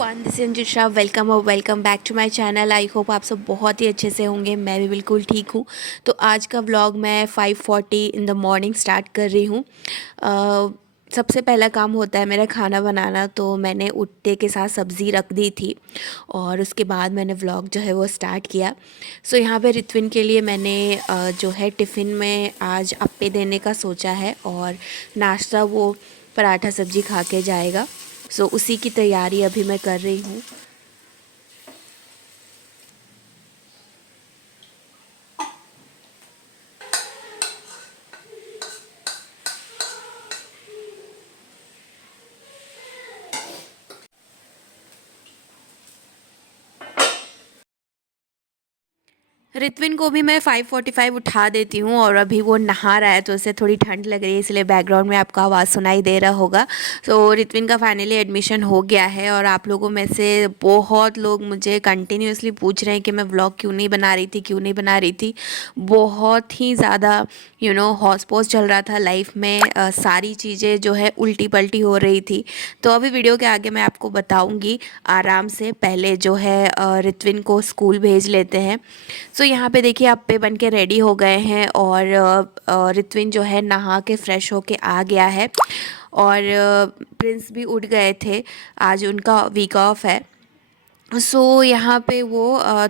Everyone, this is Anjit Shah. Welcome और welcome back to my channel. I hope आप सब बहुत ही अच्छे से होंगे। मैं भी बिल्कुल ठीक हूँ। तो आज का व्लॉग मैं 5:40 इन द मॉर्निंग स्टार्ट कर रही हूँ। सबसे पहला काम होता है मेरा खाना बनाना, तो मैंने उठते के साथ सब्ज़ी रख दी थी और उसके बाद मैंने व्लॉग जो है वो स्टार्ट किया। सो यहाँ पे रित्विन के लिए मैंने जो है टिफ़िन में आज अप्पे देने का सोचा है और नाश्ता वो पराठा सब्ज़ी खा के जाएगा। सो उसी की तैयारी अभी मैं कर रही हूँ। रित्विन को भी मैं 5:45 उठा देती हूँ और अभी वो नहा रहा है तो उसे थोड़ी ठंड लग रही है, इसलिए बैकग्राउंड में आपका आवाज़ सुनाई दे रहा होगा। सो रित्विन का फाइनली एडमिशन हो गया है और आप लोगों में से बहुत लोग मुझे कंटिन्यूअसली पूछ रहे हैं कि मैं व्लॉग क्यों नहीं बना रही थी, क्यों नहीं बना रही थी। बहुत ही ज़्यादा हौस पौस चल रहा था लाइफ में। सारी चीज़ें जो है उल्टी पल्टी हो रही थी। तो अभी वीडियो के आगे मैं आपको बताऊँगी आराम से। पहले जो है रित्विन को स्कूल भेज लेते हैं। सो यहाँ पे देखिए अप्पे बन के रेडी हो गए हैं और रित्विन जो है नहा के फ्रेश होके आ गया है और प्रिंस भी उठ गए थे। आज उनका वीक ऑफ है। यहाँ पे वो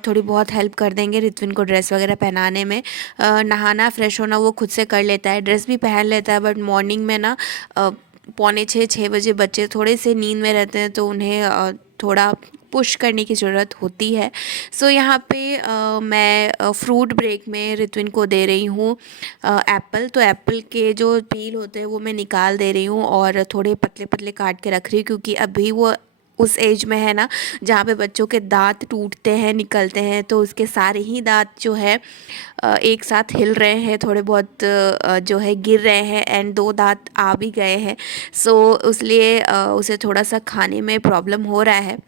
थोड़ी बहुत हेल्प कर देंगे रित्विन को ड्रेस वगैरह पहनाने में। नहाना फ्रेश होना वो खुद से कर लेता है, ड्रेस भी पहन लेता है। बट मॉर्निंग में ना 5:45-6 बजे बच्चे थोड़े से नींद में रहते हैं तो उन्हें थोड़ा पुश करने की ज़रूरत होती है। यहाँ पे मैं फ्रूट ब्रेक में रित्विन को दे रही हूँ एप्पल। तो एप्पल के जो पील होते हैं वो मैं निकाल दे रही हूँ और थोड़े पतले पतले काट के रख रही हूँ, क्योंकि अभी वो उस एज में है ना जहाँ पे बच्चों के दांत टूटते हैं, निकलते हैं। तो उसके सारे ही दांत जो है एक साथ हिल रहे हैं, थोड़े बहुत जो है गिर रहे हैं एंड 2 दांत आ भी गए हैं। इसलिए उसे थोड़ा सा खाने में प्रॉब्लम हो रहा है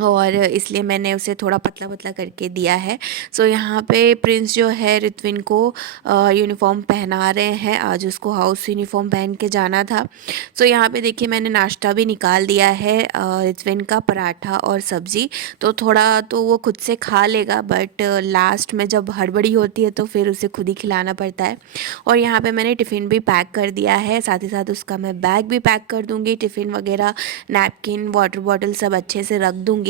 और इसलिए मैंने उसे थोड़ा पतला पतला करके दिया है। यहाँ पे प्रिंस जो है रित्विन को यूनिफॉर्म पहना रहे हैं। आज उसको हाउस यूनिफॉर्म पहन के जाना था। यहाँ पे देखिए मैंने नाश्ता भी निकाल दिया है, रित्विन का पराठा और सब्ज़ी। तो थोड़ा तो वो खुद से खा लेगा, बट लास्ट में जब हड़बड़ी होती है तो फिर उसे खुद ही खिलाना पड़ता है। और यहाँ पे मैंने टिफ़िन भी पैक कर दिया है, साथ ही साथ उसका मैं बैग भी पैक कर दूँगी। टिफ़िन वगैरह, नैपकिन, वाटर बॉटल सब अच्छे से रख दूँगी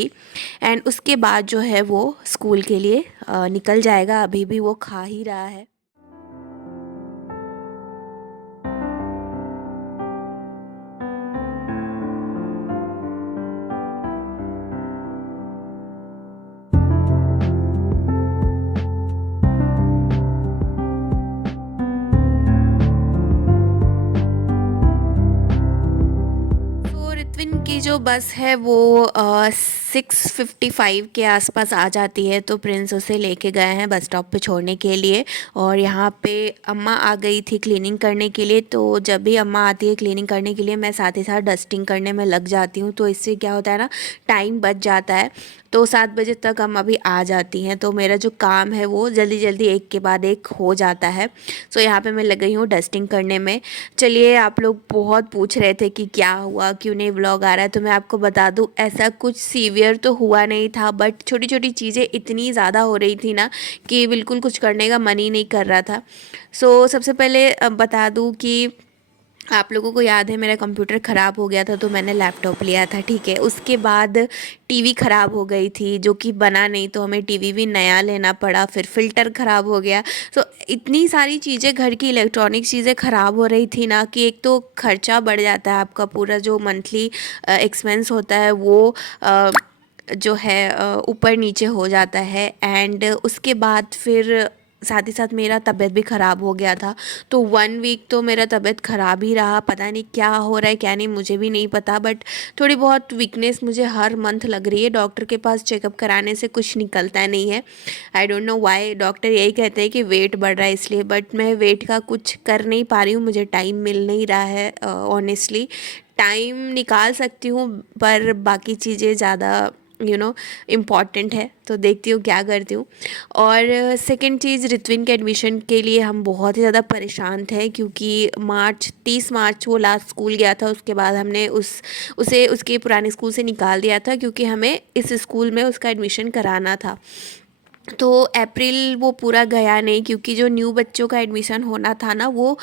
एंड उसके बाद जो है वो स्कूल के लिए निकल जाएगा। अभी भी वो खा ही रहा है। रित्विन की जो बस है वो 6:55 के आसपास आ जाती है। तो प्रिंस उसे लेके गए हैं बस स्टॉप पे छोड़ने के लिए। और यहाँ पे अम्मा आ गई थी क्लीनिंग करने के लिए। तो जब भी अम्मा आती है क्लीनिंग करने के लिए, मैं साथ ही साथ डस्टिंग करने में लग जाती हूँ। तो इससे क्या होता है ना, टाइम बच जाता है। तो 7 बजे तक अम्मा भी आ जाती हैं, तो मेरा जो काम है वो जल्दी जल्दी एक के बाद एक हो जाता है। यहाँ पे मैं लग गई हूँ डस्टिंग करने में। चलिए, आप लोग बहुत पूछ रहे थे कि क्या हुआ, क्यों नहीं व्लॉग आ रहा है, तो मैं आपको बता दूँ ऐसा कुछ सीवियर तो हुआ नहीं था, बट छोटी छोटी चीज़ें इतनी ज़्यादा हो रही थी ना कि बिल्कुल कुछ करने का मन ही नहीं कर रहा था। सबसे पहले बता दूँ कि आप लोगों को याद है मेरा कंप्यूटर ख़राब हो गया था तो मैंने लैपटॉप लिया था, ठीक है। उसके बाद टीवी ख़राब हो गई थी जो कि बना नहीं, तो हमें टीवी भी नया लेना पड़ा। फिर फ़िल्टर ख़राब हो गया। इतनी सारी चीज़ें, घर की इलेक्ट्रॉनिक चीज़ें ख़राब हो रही थी ना कि एक तो खर्चा बढ़ जाता है आपका, पूरा जो मंथली एक्सपेंस होता है वो जो है ऊपर नीचे हो जाता है। एंड उसके बाद फिर साथ ही साथ मेरा तबीयत भी ख़राब हो गया था। तो 1 वीक तो मेरा तबीयत ख़राब ही रहा। पता नहीं क्या हो रहा है क्या नहीं, मुझे भी नहीं पता, बट थोड़ी बहुत वीकनेस मुझे हर मंथ लग रही है। डॉक्टर के पास चेकअप कराने से कुछ निकलता नहीं है। I don't know why. Doctor यही कहते हैं कि वेट बढ़ रहा है इसलिए, बट मैं वेट का कुछ कर नहीं पा रही हूँ। मुझे टाइम मिल नहीं रहा है। ऑनेस्टली टाइम निकाल सकती हूँ पर बाकी चीज़ें ज़्यादा इम्पॉर्टेंट है, तो देखती हूँ क्या करती हूँ। और सेकंड चीज़, रित्विन के एडमिशन के लिए हम बहुत ही ज़्यादा परेशान थे, क्योंकि 30 मार्च वो लास्ट स्कूल गया था। उसके बाद हमने उसे उसके पुराने स्कूल से निकाल दिया था, क्योंकि हमें इस स्कूल में उसका एडमिशन कराना था। तो अप्रैल वो पूरा गया नहीं, क्योंकि जो न्यू बच्चों का एडमिशन होना था ना, वो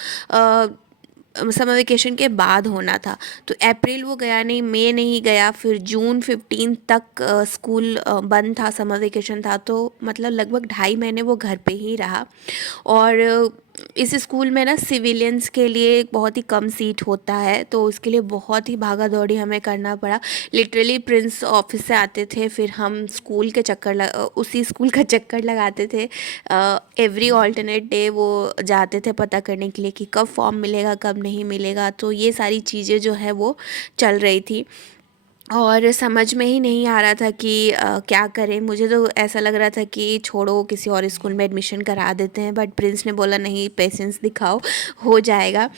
समर वेकेशन के बाद होना था। तो अप्रैल वो गया नहीं, मई नहीं गया, फिर जून 15 तक स्कूल बंद था, समर वेकेशन था। तो मतलब लगभग 2.5 महीने वो घर पे ही रहा। और इस स्कूल में ना सिविलियंस के लिए बहुत ही कम सीट होता है, तो उसके लिए बहुत ही भागा दौड़ी हमें करना पड़ा। लिटरली प्रिंस ऑफिस से आते थे, फिर हम उसी स्कूल का चक्कर लगाते थे। एवरी ऑल्टरनेट डे वो जाते थे पता करने के लिए कि कब फॉर्म मिलेगा, कब नहीं मिलेगा। तो ये सारी चीज़ें जो है वो चल रही थी, और समझ में ही नहीं आ रहा था कि क्या करें। मुझे तो ऐसा लग रहा था कि छोड़ो, किसी और स्कूल में एडमिशन करा देते हैं, बट प्रिंस ने बोला नहीं, पेशेंस दिखाओ, हो जाएगा।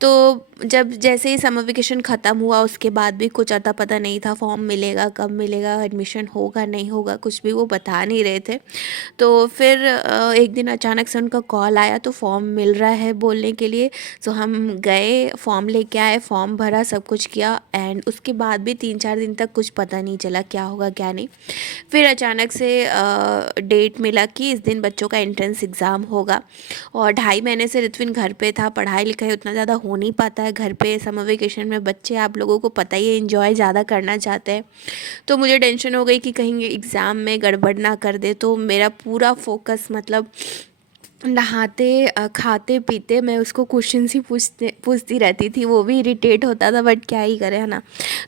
तो जब जैसे ही समर वेकेशन ख़त्म हुआ, उसके बाद भी कुछ अता पता नहीं था, फॉर्म मिलेगा कब मिलेगा, एडमिशन होगा नहीं होगा, कुछ भी वो बता नहीं रहे थे। तो फिर एक दिन अचानक से उनका कॉल आया, तो फॉर्म मिल रहा है बोलने के लिए। तो हम गए, फॉर्म लेके आए, फॉर्म भरा, सब कुछ किया, एंड उसके बाद भी 3-4 दिन तक कुछ पता नहीं चला क्या होगा क्या नहीं। फिर अचानक से डेट मिला कि इस दिन बच्चों का एंट्रेंस एग्ज़ाम होगा। और 2.5 महीने से रित्विन घर पे था, पढ़ाई लिखाई उतना ज़्यादा हो नहीं पाता है घर पे। समर वेकेशन में बच्चे, आप लोगों को पता ही है, एंजॉय ज़्यादा करना चाहते हैं। तो मुझे टेंशन हो गई कि कहीं एग्ज़ाम में गड़बड़ ना कर दे। तो मेरा पूरा फोकस मतलब नहाते खाते पीते मैं उसको क्वेश्चंस ही पूछती रहती थी। वो भी इरिटेट होता था, बट क्या ही करें, है ना।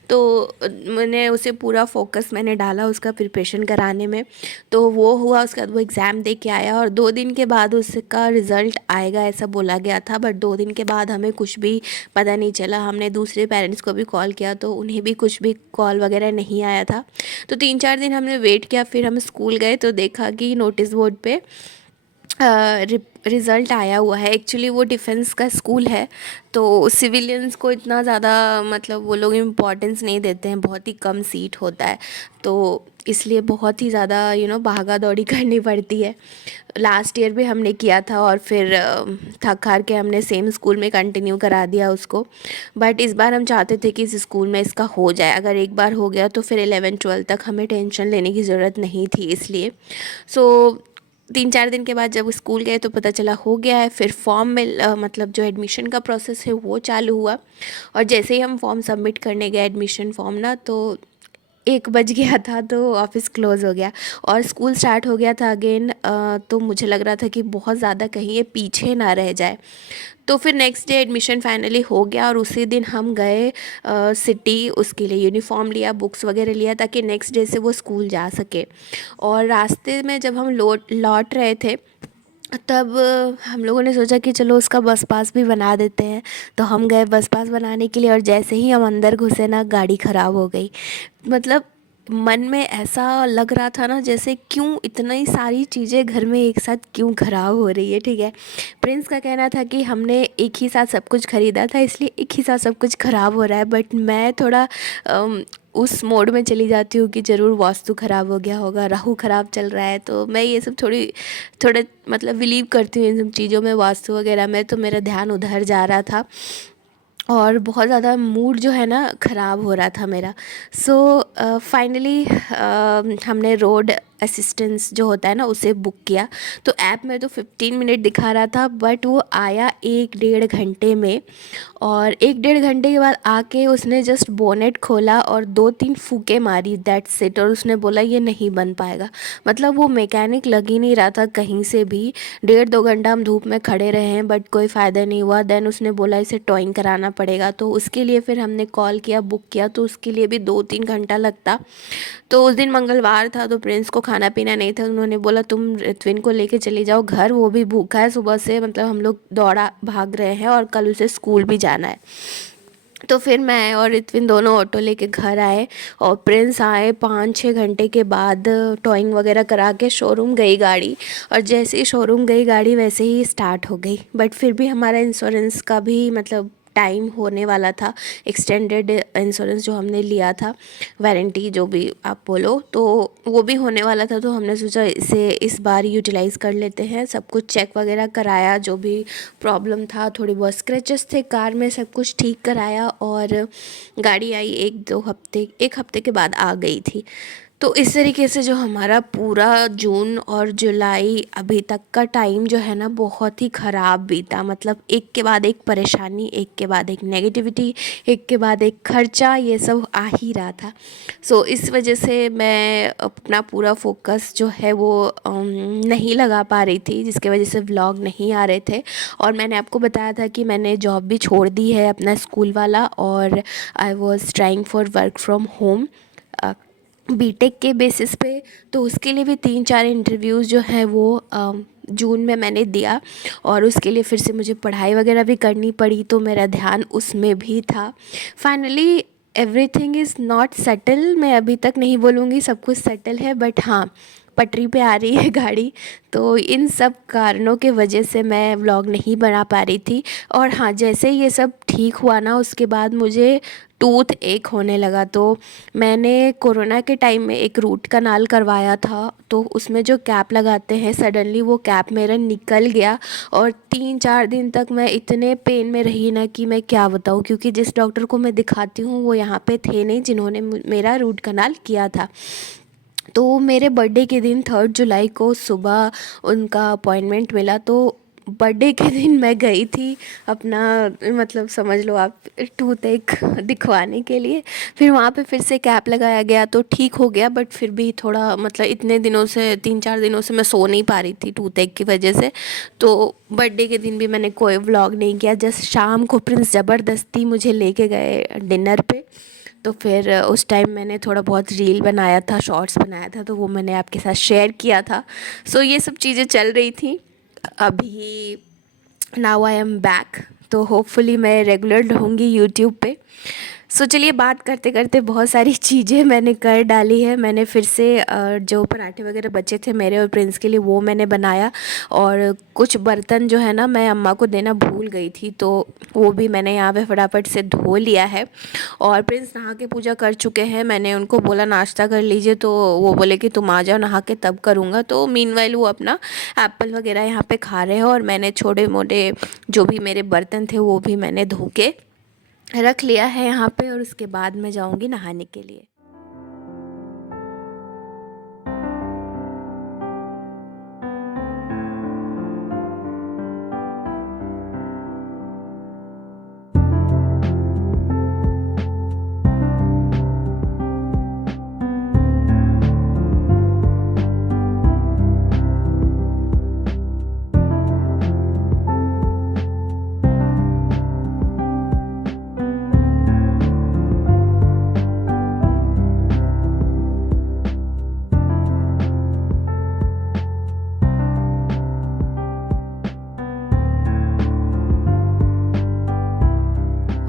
तो मैंने उसे पूरा फोकस मैंने डाला उसका प्रिपरेशन कराने में। तो वो हुआ, उसके बाद वो एग्ज़ाम दे के आया, और 2 दिन के बाद उसका रिज़ल्ट आएगा ऐसा बोला गया था। बट 2 दिन के बाद हमें कुछ भी पता नहीं चला। हमने दूसरे पेरेंट्स को भी कॉल किया, तो उन्हें भी कुछ भी कॉल वगैरह नहीं आया था। तो 3-4 दिन हमने वेट किया, फिर हम स्कूल गए तो देखा कि नोटिस बोर्ड पे रिज़ल्ट आया हुआ है। एक्चुअली वो डिफेंस का स्कूल है, तो सिविलियंस को इतना ज़्यादा मतलब वो लोग इम्पोर्टेंस नहीं देते हैं, बहुत ही कम सीट होता है। तो इसलिए बहुत ही ज़्यादा भागा दौड़ी करनी पड़ती है। लास्ट ईयर भी हमने किया था, और फिर थक हार के हमने सेम स्कूल में कंटिन्यू करा दिया उसको। बट इस बार हम चाहते थे कि इस स्कूल में इसका हो जाए। अगर एक बार हो गया तो फिर 11-12 तक हमें टेंशन लेने की ज़रूरत नहीं थी, इसलिए। सो 3-4 दिन के बाद जब स्कूल गए तो पता चला हो गया है। फिर फॉर्म में मतलब जो एडमिशन का प्रोसेस है वो चालू हुआ, और जैसे ही हम फॉर्म सबमिट करने गए एडमिशन फॉर्म ना, तो 1 बज गया था, तो ऑफिस क्लोज़ हो गया और स्कूल स्टार्ट हो गया था अगेन। तो मुझे लग रहा था कि बहुत ज़्यादा कहीं ये पीछे ना रह जाए। तो फिर नेक्स्ट डे एडमिशन फाइनली हो गया, और उसी दिन हम गए सिटी, उसके लिए यूनिफॉर्म लिया, बुक्स वगैरह लिया, ताकि नेक्स्ट डे से वो स्कूल जा सके। और रास्ते में जब हम लौट रहे थे, तब हम लोगों ने सोचा कि चलो उसका बस पास भी बना देते हैं। तो हम गए बस पास बनाने के लिए, और जैसे ही हम अंदर घुसे ना, गाड़ी ख़राब हो गई। मतलब मन में ऐसा लग रहा था ना, जैसे क्यों इतनी सारी चीज़ें घर में एक साथ क्यों ख़राब हो रही है। ठीक है, प्रिंस का कहना था कि हमने एक ही साथ सब कुछ ख़रीदा था, इसलिए एक ही साथ सब कुछ ख़राब हो रहा है। बट मैं थोड़ा उस मोड में चली जाती हूँ कि ज़रूर वास्तु ख़राब हो गया होगा, राहु ख़राब चल रहा है। तो मैं ये सब थोड़े मतलब बिलीव करती हूँ इन सब चीज़ों में, वास्तु वगैरह में। तो मेरा ध्यान उधर जा रहा था, और बहुत ज़्यादा मूड जो है ना ख़राब हो रहा था मेरा। सो फाइनली हमने रोड असिस्टेंस जो होता है ना, उसे बुक किया। तो ऐप में तो 15 मिनट दिखा रहा था, बट वो आया 1-1.5 घंटे में। और 1-1.5 घंटे के बाद आके उसने जस्ट बोनेट खोला और 2-3 फूके मारी, दैट्स इट। और उसने बोला ये नहीं बन पाएगा। मतलब वो मैकेनिक लग ही नहीं रहा था कहीं से भी। 1.5-2 घंटा हम धूप में खड़े रहे हैं, बट कोई फ़ायदा नहीं हुआ। देन उसने बोला इसे टॉइंग कराना पड़ेगा, तो उसके लिए फिर हमने कॉल किया, बुक किया, तो उसके लिए भी 2-3 घंटा लगता। तो उस दिन मंगलवार था, तो प्रिंस को खाना पीना नहीं था। उन्होंने बोला तुम रित्विन को लेके चली जाओ घर, वो भी भूखा है सुबह से, मतलब हम लोग दौड़ा भाग रहे हैं, और कल उसे स्कूल भी जाना है। तो फिर मैं और रित्विन दोनों ऑटो लेके घर आए, और प्रिंस आए 5-6 घंटे के बाद। टॉइंग वगैरह करा के शोरूम गई गाड़ी, और जैसे ही शोरूम गई गाड़ी वैसे ही स्टार्ट हो गई। बट फिर भी हमारा इंश्योरेंस का भी मतलब टाइम होने वाला था, एक्सटेंडेड इंश्योरेंस जो हमने लिया था, वारंटी जो भी आप बोलो, तो वो भी होने वाला था। तो हमने सोचा इसे इस बार यूटिलाइज़ कर लेते हैं। सब कुछ चेक वगैरह कराया, जो भी प्रॉब्लम था, थोड़ी बहुत स्क्रैचेस थे कार में, सब कुछ ठीक कराया और गाड़ी आई 1 हफ्ते के बाद आ गई थी। तो इस तरीके से जो हमारा पूरा जून और जुलाई अभी तक का टाइम जो है ना, बहुत ही ख़राब बीता। मतलब एक के बाद एक परेशानी, एक के बाद एक नेगेटिविटी, एक के बाद एक खर्चा, ये सब आ ही रहा था। सो इस वजह से मैं अपना पूरा फोकस जो है वो नहीं लगा पा रही थी, जिसके वजह से व्लॉग नहीं आ रहे थे। और मैंने आपको बताया था कि मैंने जॉब भी छोड़ दी है अपना स्कूल वाला, और I was trying for work from home BTech के बेसिस पे। तो उसके लिए भी 3-4 इंटरव्यूज़ जो है वो जून में मैंने दिया, और उसके लिए फिर से मुझे पढ़ाई वगैरह भी करनी पड़ी, तो मेरा ध्यान उसमें भी था। Finally everything is not settle. मैं अभी तक नहीं बोलूँगी सब कुछ सेटल है, बट हाँ, पटरी पे आ रही है गाड़ी। तो इन सब कारणों के वजह से मैं व्लॉग नहीं बना पा रही थी। और हाँ, जैसे ये सब ठीक हुआ ना, उसके बाद मुझे टूथ एक होने लगा। तो मैंने कोरोना के टाइम में एक रूट कनाल करवाया था, तो उसमें जो कैप लगाते हैं, सडनली वो कैप मेरा निकल गया, और 3-4 दिन तक मैं इतने पेन में रही ना कि मैं क्या बताऊँ। क्योंकि जिस डॉक्टर को मैं दिखाती हूँ वो यहाँ पे थे नहीं, जिन्होंने मेरा रूट कनाल किया था। तो मेरे बर्थडे के दिन 3 जुलाई को सुबह उनका अपॉइंटमेंट मिला। तो बर्थडे के दिन मैं गई थी अपना, मतलब समझ लो आप, टूथ एक दिखवाने के लिए। फिर वहाँ पे फिर से कैप लगाया गया तो ठीक हो गया, बट फिर भी थोड़ा, मतलब इतने दिनों से, 3-4 दिनों से मैं सो नहीं पा रही थी टूथ एक की वजह से। तो बर्थडे के दिन भी मैंने कोई व्लॉग नहीं किया। जस्ट शाम को प्रिंस ज़बरदस्ती मुझे लेके गए डिनर पे, तो फिर उस टाइम मैंने थोड़ा बहुत रील बनाया था, शॉर्ट्स बनाया था, तो वो मैंने आपके साथ शेयर किया था। सो ये सब चीज़ें चल रही थी। अभी नाउ आई एम बैक, तो होपफुली मैं रेगुलर रहूँगी यूट्यूब पे। सो चलिए, बात करते करते बहुत सारी चीज़ें मैंने कर डाली है। मैंने फिर से जो पराठे वगैरह बचे थे मेरे और प्रिंस के लिए, वो मैंने बनाया। और कुछ बर्तन जो है ना, मैं अम्मा को देना भूल गई थी, तो वो भी मैंने यहाँ पे फटाफट से धो लिया है। और प्रिंस नहा के पूजा कर चुके हैं। मैंने उनको बोला नाश्ता कर लीजिए, तो वो बोले कि तुम आ जाओ, नहा के तब करूँगा। तो मीनवाइल वो अपना एप्पल वगैरह यहाँ पे खा रहे हैं, और मैंने छोटे मोटे जो भी मेरे बर्तन थे वो भी मैंने धो के रख लिया है यहाँ पे। और उसके बाद मैं जाऊँगी नहाने के लिए।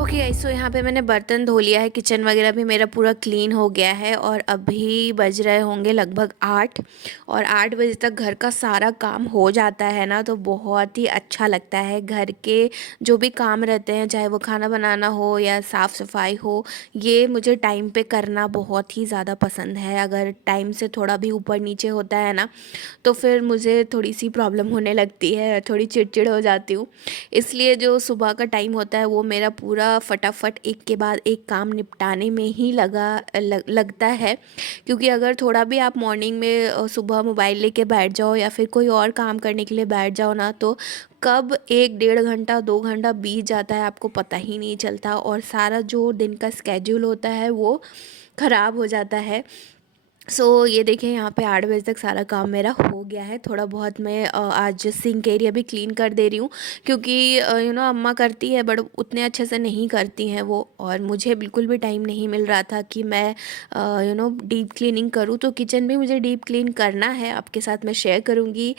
ओके गाइस, सो यहाँ पे मैंने बर्तन धो लिया है, किचन वगैरह भी मेरा पूरा क्लीन हो गया है। और अभी बज रहे होंगे लगभग 8, और 8 बजे तक घर का सारा काम हो जाता है ना, तो बहुत ही अच्छा लगता है। घर के जो भी काम रहते हैं, चाहे वो खाना बनाना हो या साफ़ सफाई हो, ये मुझे टाइम पे करना बहुत ही ज़्यादा पसंद है। अगर टाइम से थोड़ा भी ऊपर नीचे होता है ना, तो फिर मुझे थोड़ी सी प्रॉब्लम होने लगती है, थोड़ी चिड़चिड़ हो जाती हूँ। इसलिए जो सुबह का टाइम होता है वो मेरा पूरा फटाफट एक के बाद एक काम निपटाने में ही लगता है। क्योंकि अगर थोड़ा भी आप मॉर्निंग में सुबह मोबाइल लेके बैठ जाओ या फिर कोई और काम करने के लिए बैठ जाओ ना, तो कब 1-1.5 घंटा 2 घंटा बीत जाता है आपको पता ही नहीं चलता, और सारा जो दिन का स्केड्यूल होता है वो ख़राब हो जाता है। सो ये देखिए, यहाँ पे 8 बजे तक सारा काम मेरा हो गया है। थोड़ा बहुत मैं आज सिंक एरिया भी क्लीन कर दे रही हूँ, क्योंकि अम्मा करती है बट उतने अच्छे से नहीं करती हैं वो, और मुझे बिल्कुल भी टाइम नहीं मिल रहा था कि मैं डीप क्लीनिंग करूँ। तो किचन भी मुझे डीप क्लीन करना है, आपके साथ मैं शेयर करूँगी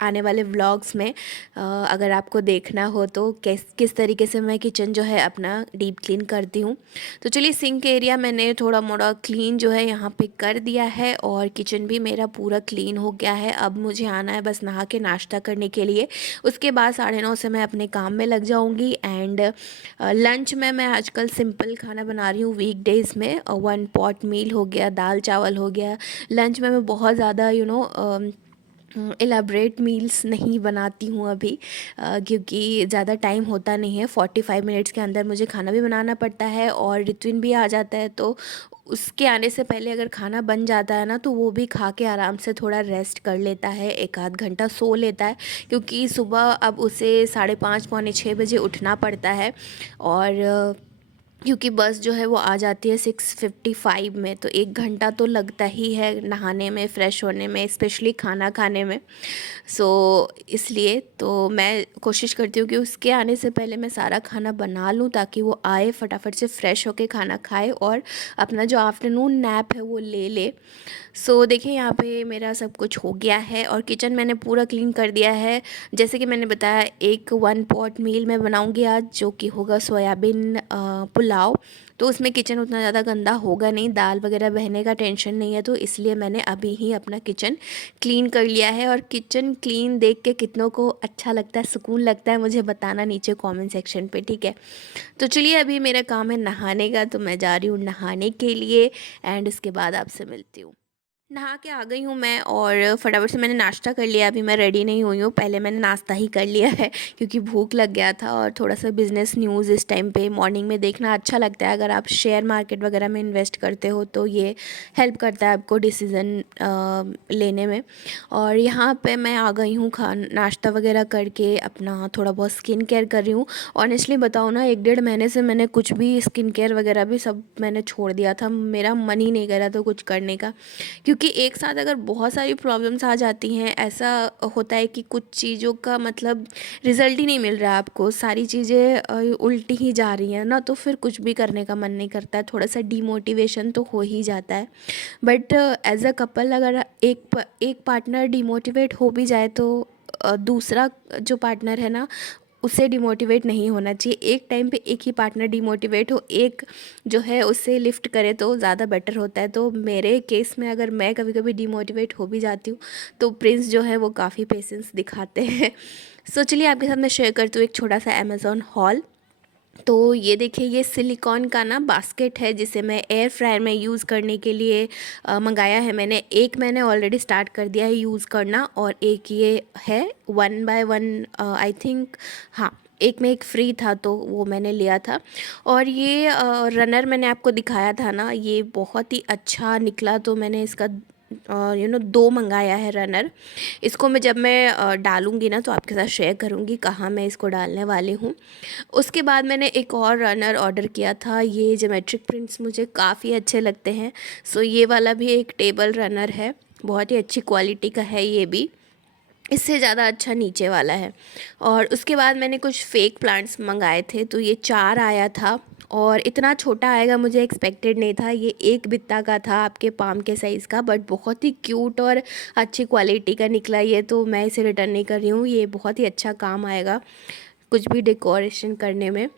आने वाले व्लॉग्स में अगर आपको देखना हो तो किस तरीके से मैं किचन जो है अपना डीप क्लीन करती हूँ। तो चलिए सिंक एरिया मैंने थोड़ा मोड़ा क्लीन जो है यहाँ पे कर दिया है और किचन भी मेरा पूरा क्लीन हो गया है। अब मुझे आना है बस नहा के नाश्ता करने के लिए, उसके बाद 9:30 से मैं अपने काम में लग जाऊँगी। एंड लंच में मैं आजकल सिंपल खाना बना रही हूँ वीकडेज़ में। 1 पॉट मील हो गया, दाल चावल हो गया। लंच में मैं बहुत ज़्यादा एलाब्रेट मील्स नहीं बनाती हूँ अभी, क्योंकि ज़्यादा टाइम होता नहीं है। 45 मिनट्स के अंदर मुझे खाना भी बनाना पड़ता है और रित्विन भी आ जाता है, तो उसके आने से पहले अगर खाना बन जाता है ना तो वो भी खा के आराम से थोड़ा रेस्ट कर लेता है, 1 आध घंटा सो लेता है, क्योंकि सुबह अब उसे 5:30 पौने 6 बजे उठना पड़ता है। और क्योंकि बस जो है वो आ जाती है 6:55 में, तो 1 घंटा तो लगता ही है नहाने में, फ़्रेश होने में, स्पेशली खाना खाने में। सो इसलिए तो मैं कोशिश करती हूँ कि उसके आने से पहले मैं सारा खाना बना लूँ, ताकि वो आए फटाफट से फ़्रेश होके खाना खाए और अपना जो आफ्टरनून नैप है वो ले ले। सो देखिए यहाँ पे मेरा सब कुछ हो गया है और किचन मैंने पूरा क्लीन कर दिया है। जैसे कि मैंने बताया, एक 1 पॉट मील मैं बनाऊँगी आज, जो कि होगा सोयाबीन पुलाव। तो उसमें किचन उतना ज़्यादा गंदा होगा नहीं, दाल वगैरह बहने का टेंशन नहीं है, तो इसलिए मैंने अभी ही अपना किचन क्लीन कर लिया है। और किचन क्लीन देख के कितनों को अच्छा लगता है, सुकून लगता है, मुझे बताना नीचे कमेंट सेक्शन पे, ठीक है। तो चलिए अभी मेरा काम है नहाने का, तो मैं जा रही हूँ नहाने के लिए एंड उसके बाद आपसे मिलती हूँ। नहा के आ गई हूँ मैं और फटाफट से मैंने नाश्ता कर लिया। अभी मैं रेडी नहीं हुई हूँ, पहले मैंने नाश्ता ही कर लिया है क्योंकि भूख लग गया था। और थोड़ा सा बिज़नेस न्यूज़ इस टाइम पे मॉर्निंग में देखना अच्छा लगता है। अगर आप शेयर मार्केट वगैरह में इन्वेस्ट करते हो तो ये हेल्प करता है आपको डिसीज़न लेने में। और यहाँ पे मैं आ गई हूँ नाश्ता वगैरह करके अपना थोड़ा बहुत स्किन केयर कर रही हूँ। ऑनेस्टली बताऊँ ना, 1 डेढ़ महीने से मैंने कुछ भी स्किन केयर वगैरह भी सब मैंने छोड़ दिया था। मेरा मन ही नहीं कर रहा था कुछ करने का, क्योंकि एक साथ अगर बहुत सारी प्रॉब्लम्स आ जाती हैं, ऐसा होता है कि कुछ चीज़ों का मतलब रिज़ल्ट ही नहीं मिल रहा है आपको, सारी चीज़ें उल्टी ही जा रही हैं ना, तो फिर कुछ भी करने का मन नहीं करता है, थोड़ा सा डीमोटिवेशन तो हो ही जाता है। बट एज अ कपल अगर एक पार्टनर डिमोटिवेट हो भी जाए तो दूसरा जो पार्टनर है ना, उसे डिमोटिवेट नहीं होना चाहिए। एक टाइम पे एक ही पार्टनर डिमोटिवेट हो, एक जो है उससे लिफ्ट करे तो ज़्यादा बेटर होता है। तो मेरे केस में अगर मैं कभी कभी डिमोटिवेट हो भी जाती हूँ तो प्रिंस जो है वो काफ़ी पेशेंस दिखाते हैं। सो चलिए आपके साथ मैं शेयर करती हूँ एक छोटा सा अमेज़ॉन हॉल। तो ये देखिए, ये सिलिकॉन का ना बास्केट है जिसे मैं एयर फ्रायर में यूज़ करने के लिए मंगाया है मैंने। एक मैंने ऑलरेडी स्टार्ट कर दिया है यूज़ करना और एक ये है 1 बाय 1 आई थिंक, हाँ एक में एक फ्री था तो वो मैंने लिया था। और ये रनर मैंने आपको दिखाया था ना, ये बहुत ही अच्छा निकला, तो मैंने इसका 2 मंगाया है रनर। इसको मैं जब मैं डालूँगी ना तो आपके साथ शेयर करूँगी कहाँ मैं इसको डालने वाली हूँ। उसके बाद मैंने एक और रनर ऑर्डर किया था। ये ज्योमेट्रिक प्रिंट्स मुझे काफ़ी अच्छे लगते हैं, सो ये वाला भी एक टेबल रनर है, बहुत ही अच्छी क्वालिटी का है ये भी, इससे ज़्यादा अच्छा नीचे वाला है। और उसके बाद मैंने कुछ फेक प्लांट्स मंगाए थे, तो ये 4 आया था और इतना छोटा आएगा मुझे एक्सपेक्टेड नहीं था। ये एक बित्ता का था, आपके पाम के साइज़ का, बट बहुत ही क्यूट और अच्छी क्वालिटी का निकला ये, तो मैं इसे रिटर्न नहीं कर रही हूँ। ये बहुत ही अच्छा काम आएगा कुछ भी डेकोरेशन करने में।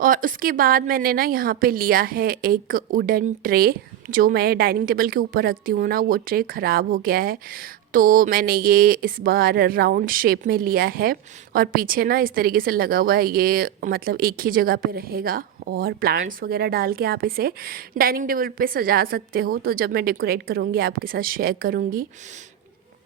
और उसके बाद मैंने ना यहाँ पे लिया है एक वुडन ट्रे, जो मैं डाइनिंग टेबल के ऊपर रखती हूँ ना, वो ट्रे ख़राब हो गया है, तो मैंने ये इस बार राउंड शेप में लिया है। और पीछे ना इस तरीके से लगा हुआ है, ये मतलब एक ही जगह पे रहेगा और प्लांट्स वगैरह डाल के आप इसे डाइनिंग टेबल पे सजा सकते हो। तो जब मैं डेकोरेट करूँगी आपके साथ शेयर करूँगी।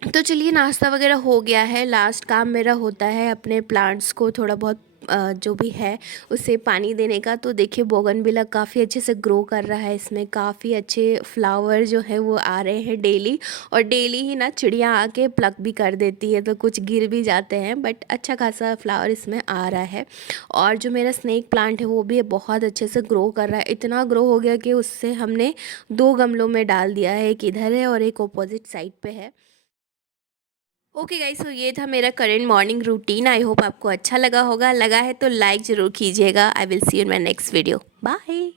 तो चलिए नाश्ता वगैरह हो गया है, लास्ट काम मेरा होता है अपने प्लांट्स को थोड़ा बहुत जो भी है उसे पानी देने का। तो देखिए बोगनविला काफ़ी अच्छे से ग्रो कर रहा है, इसमें काफ़ी अच्छे फ्लावर जो है वो आ रहे हैं डेली। और डेली ही ना चिड़िया आके प्लक भी कर देती है, तो कुछ गिर भी जाते हैं, बट अच्छा खासा फ्लावर इसमें आ रहा है। और जो मेरा स्नेक प्लांट है वो भी बहुत अच्छे से ग्रो कर रहा है, इतना ग्रो हो गया कि उससे हमने 2 गमलों में डाल दिया है, एक इधर है और एक अपोजिट साइड पे है। ओके गाइस, तो ये था मेरा current morning routine. I hope आपको अच्छा लगा होगा, लगा है तो लाइक ज़रूर कीजिएगा। I will see you in my next video. Bye.